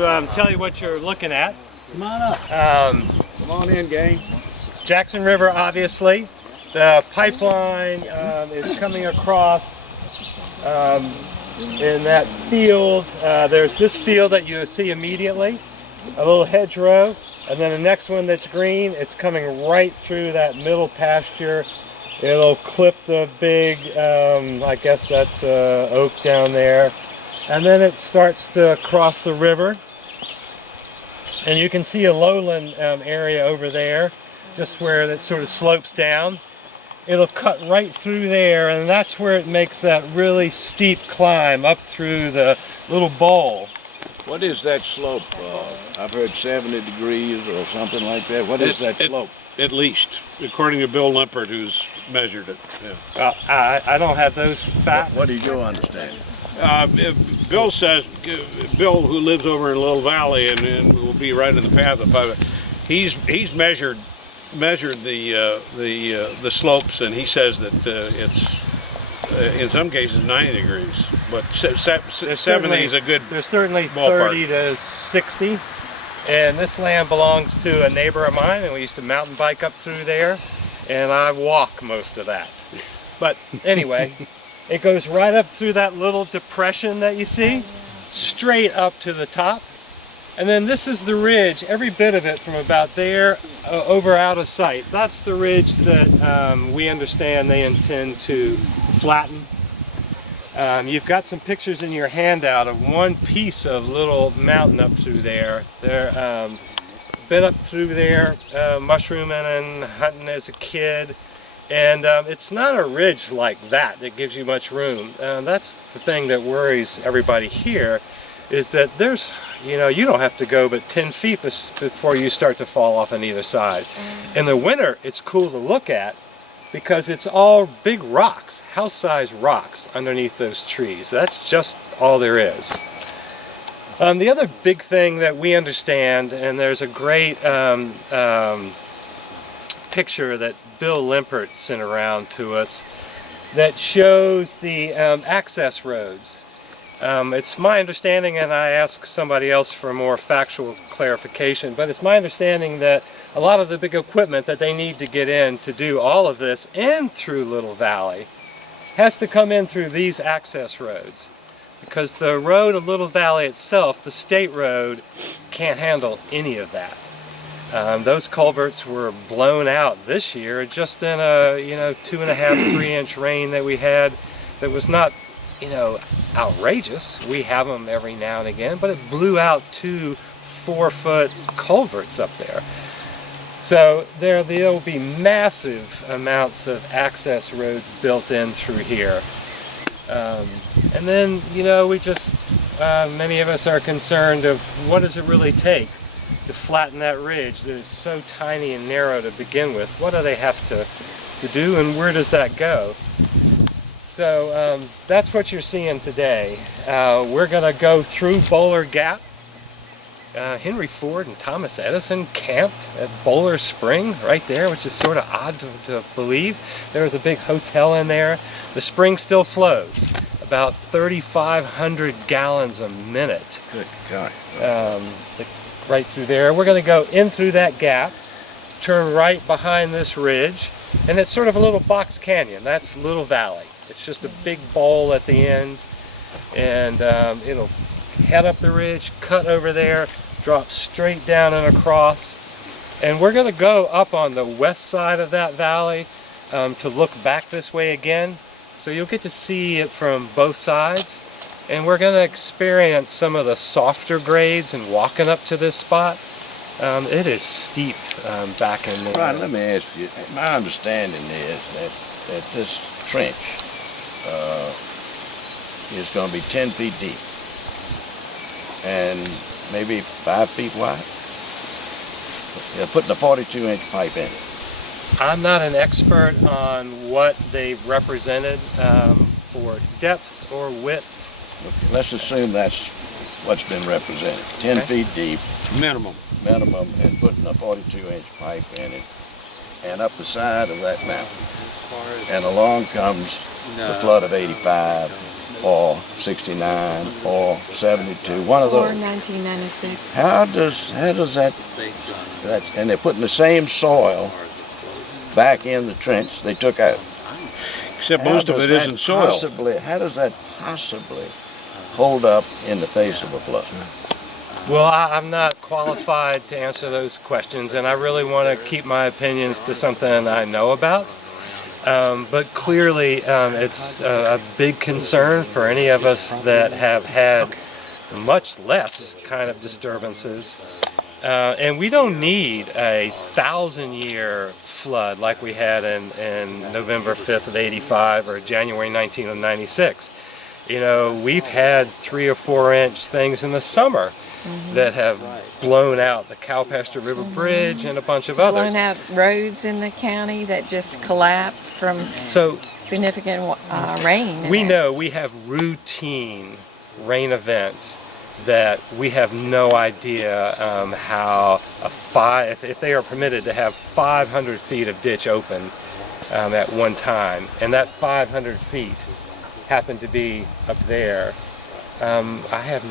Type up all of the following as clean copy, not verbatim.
to tell you what you're looking at. Come on up. Come on in, gang. Jackson River, obviously. The pipeline is coming across in that field. There's this field that you see immediately, a little hedgerow, and then the next one that's green, it's coming right through that middle pasture. It'll clip the big, I guess that's oak down there, and then it starts to cross the river. And you can see a lowland area over there, just where it sort of slopes down. It'll cut right through there, and that's where it makes that really steep climb up through the little bowl. What is that slope? I've heard 70 degrees or something like that. What is that slope? At least, according to Bill Limpert, who's measured it. Yeah. I don't have those facts. What do you understand? Bill says, Bill, who lives over in Little Valley and will be right in the path of, he's measured the slopes, and he says that it's in some cases 90 degrees, but 70 is a good. There's certainly ballpark. 30 to 60, and this land belongs to a neighbor of mine, and we used to mountain bike up through there, and I walk most of that. But anyway, it goes right up through that little depression that you see, straight up to the top. And then this is the ridge, every bit of it from about there over out of sight. That's the ridge that we understand they intend to flatten. You've got some pictures in your handout of one piece of little mountain up through there. They're been up through there mushrooming and hunting as a kid. And it's not a ridge like that gives you much room. That's the thing that worries everybody here, is that there's, you don't have to go but 10 feet before you start to fall off on either side. In the winter, it's cool to look at because it's all big rocks, house-sized rocks underneath those trees. That's just all there is. The other big thing that we understand, and there's a great picture that Bill Limpert sent around to us that shows the access roads. It's my understanding, and I asked somebody else for more factual clarification, but it's my understanding that a lot of the big equipment that they need to get in to do all of this and through Little Valley has to come in through these access roads, because the road of Little Valley itself, the state road, can't handle any of that. Those culverts were blown out this year just in a 2.5, 3 inch rain that we had. That was not outrageous. We have them every now and again, but it blew out 2 4-foot culverts up there. So there'll be massive amounts of access roads built in through here. And then, we just, many of us are concerned of what does it really take to flatten that ridge that is so tiny and narrow to begin with. What do they have to do, and where does that go? So that's what you're seeing today. We're going to go through Bowler Gap. Henry Ford and Thomas Edison camped at Bowler Spring right there, which is sort of odd to believe. There was a big hotel in there. The spring still flows, about 3,500 gallons a minute. Good God. Right through there. We're going to go in through that gap, turn right behind this ridge, and it's sort of a little box canyon. That's Little Valley. It's just a big bowl at the end, and it'll head up the ridge, cut over there, drop straight down and across. And we're going to go up on the west side of that valley to look back this way again. So you'll get to see it from both sides. And we're going to experience some of the softer grades and walking up to this spot. It is steep back in there. Right, let me ask you. My understanding is that this trench is going to be 10 feet deep and maybe 5 feet wide. They're putting a 42-inch pipe in it. I'm not an expert on what they've represented for depth or width. Okay, let's assume that's what's been represented. 10 feet deep. Minimum. And putting a 42-inch pipe in it. And up the side of that mountain. And along comes the flood of 85. or 69 or 72, one of Or those. 1996. How does that, and they're putting the same soil back in the trench they took out. Except most of it isn't soil. How does that possibly hold up in the face of a flood? Well, I'm not qualified to answer those questions, and I really want to keep my opinions to something I know about. But clearly, it's a big concern for any of us that have had much less kind of disturbances. And we don't need a 1,000-year flood like we had in November 5th of '85 or January 19th of '96. You know, we've had 3 or 4 inch things in the summer that have blown out the Cowpasture River Bridge and a bunch of others. Blown out roads in the county that just collapsed from significant rain. We know we have routine rain events that we have no idea how if they are permitted to have 500 feet of ditch open at one time, and that 500 feet happened to be up there. I have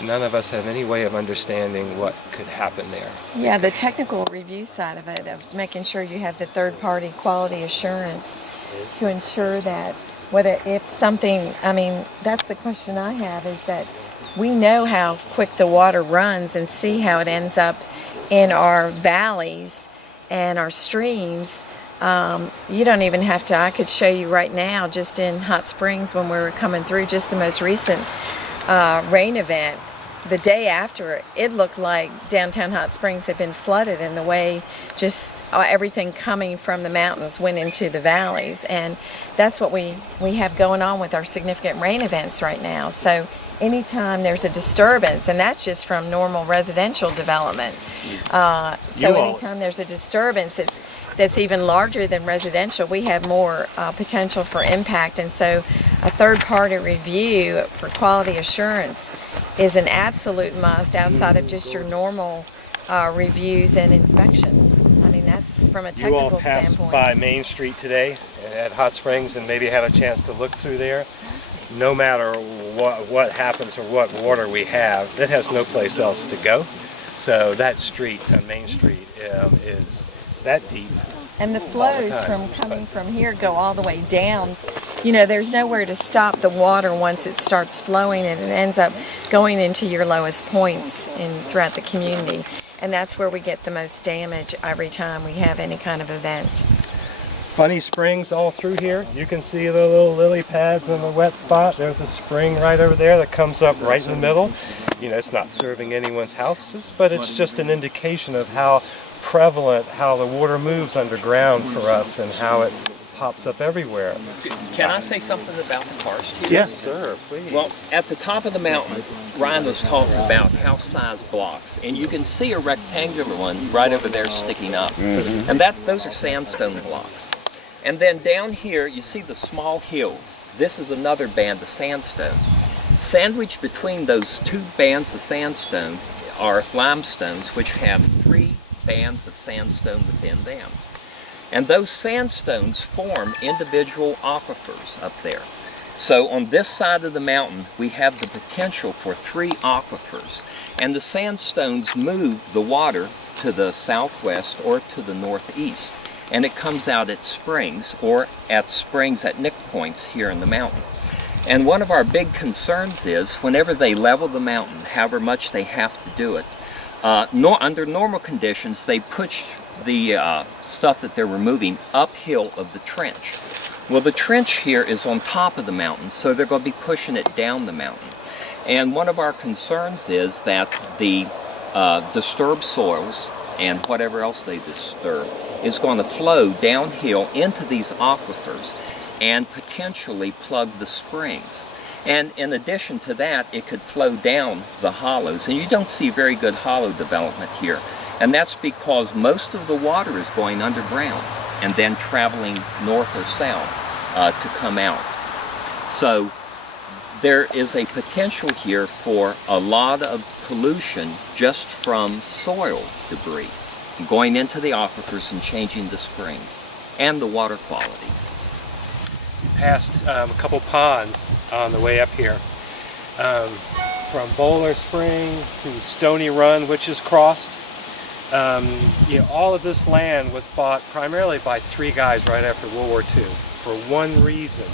none of us have any way of understanding what could happen there. Yeah, the technical review side of it, of making sure you have the third-party quality assurance to ensure that that's the question I have, is that we know how quick the water runs and see how it ends up in our valleys and our streams. You don't even have to, I could show you right now, just in Hot Springs when we were coming through, just the most recent rain event, the day after, it looked like downtown Hot Springs had been flooded, and the way just everything coming from the mountains went into the valleys. And that's what we have going on with our significant rain events right now. So anytime there's a disturbance, and that's just from normal residential development. Anytime there's a disturbance, that's even larger than residential, we have more potential for impact. And so a third-party review for quality assurance is an absolute must outside of just your normal reviews and inspections. I mean, that's from a technical You all passed standpoint. by Main Street today at Hot Springs and maybe had a chance to look through there. No matter what happens or what water we have, it has no place else to go. So that street, Main Street, is that deep. And the flows coming from here go all the way down. You know, there's nowhere to stop the water once it starts flowing, and it ends up going into your lowest points throughout the community. And that's where we get the most damage every time we have any kind of event. Funny springs all through here. You can see the little lily pads in the wet spot. There's a spring right over there that comes up right in the middle. You know, it's not serving anyone's houses, but it's just an indication of how prevalent, how the water moves underground for us and how it pops up everywhere. Can I say something about the karst here? Yes, sir, please. Well, at the top of the mountain, Ryan was talking about house-sized blocks, and you can see a rectangular one right over there sticking up. Mm-hmm. And those are sandstone blocks. And then down here, you see the small hills. This is another band of sandstone. Sandwiched between those 2 bands of sandstone are limestones, which have 3 bands of sandstone within them. And those sandstones form individual aquifers up there. So on this side of the mountain, we have the potential for 3 aquifers. And the sandstones move the water to the southwest or to the northeast. And it comes out at springs, or at springs at nick points here in the mountain. And one of our big concerns is whenever they level the mountain, however much they have to do it, under normal conditions, they push the stuff that they're removing uphill of the trench. Well, the trench here is on top of the mountain, so they're going to be pushing it down the mountain. And one of our concerns is that the disturbed soils and whatever else they disturb is going to flow downhill into these aquifers and potentially plug the springs. And in addition to that, it could flow down the hollows. And you don't see very good hollow development here. And that's because most of the water is going underground and then traveling north or south to come out. So there is a potential here for a lot of pollution just from soil debris going into the aquifers and changing the springs and the water quality. past a couple ponds on the way up here. From Bowler Spring to Stony Run, which is crossed. All of this land was bought primarily by 3 guys right after World War II. For one reason,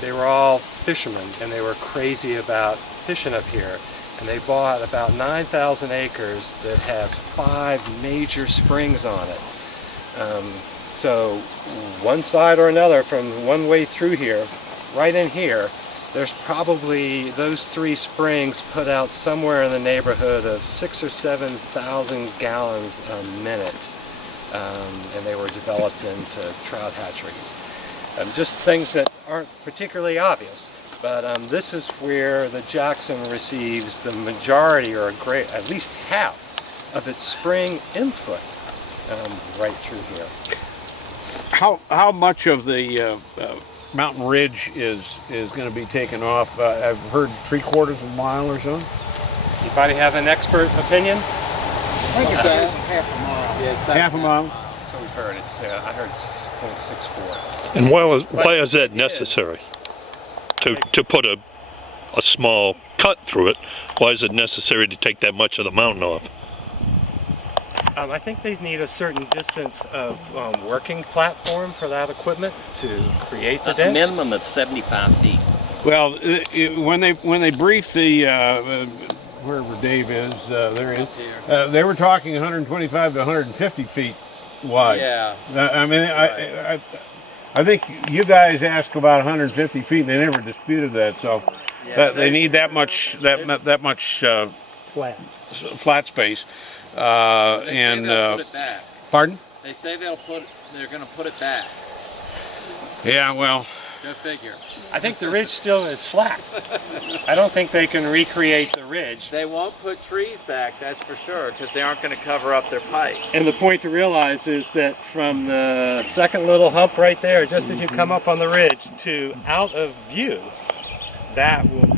they were all fishermen and they were crazy about fishing up here. And they bought about 9,000 acres that has 5 major springs on it. So one side or another, from one way through here, right in here, there's probably, those 3 springs put out somewhere in the neighborhood of 6,000 or 7,000 gallons a minute. And they were developed into trout hatcheries. Just things that aren't particularly obvious. But this is where the Jackson receives the majority, or at least half, of its spring input, right through here. How much of the mountain ridge is going to be taken off? I've heard 3/4 of a mile or so. Anybody have an expert opinion? I think it's half a mile. Yeah, it's about Half a mile. That's what we've heard. I heard it's 0.64. And why is that necessary? To put a small cut through it, why is it necessary to take that much of the mountain off? I think they need a certain distance of working platform for that equipment to create the A dent. minimum of 75 feet. Well, when they briefed the wherever Dave is, there he is. They were talking 125 to 150 feet wide. Yeah. I mean, I think you guys asked about 150 feet, and they never disputed that. So they need that much flat space. And put it back. Pardon? They say they're going to put it back. Yeah, well, Go figure. I think the ridge still is flat. I don't think they can recreate the ridge. They won't put trees back, that's for sure, because they aren't going to cover up their pipe. And the point to realize is that from the second little hump right there, just as you come up on the ridge to out of view, that will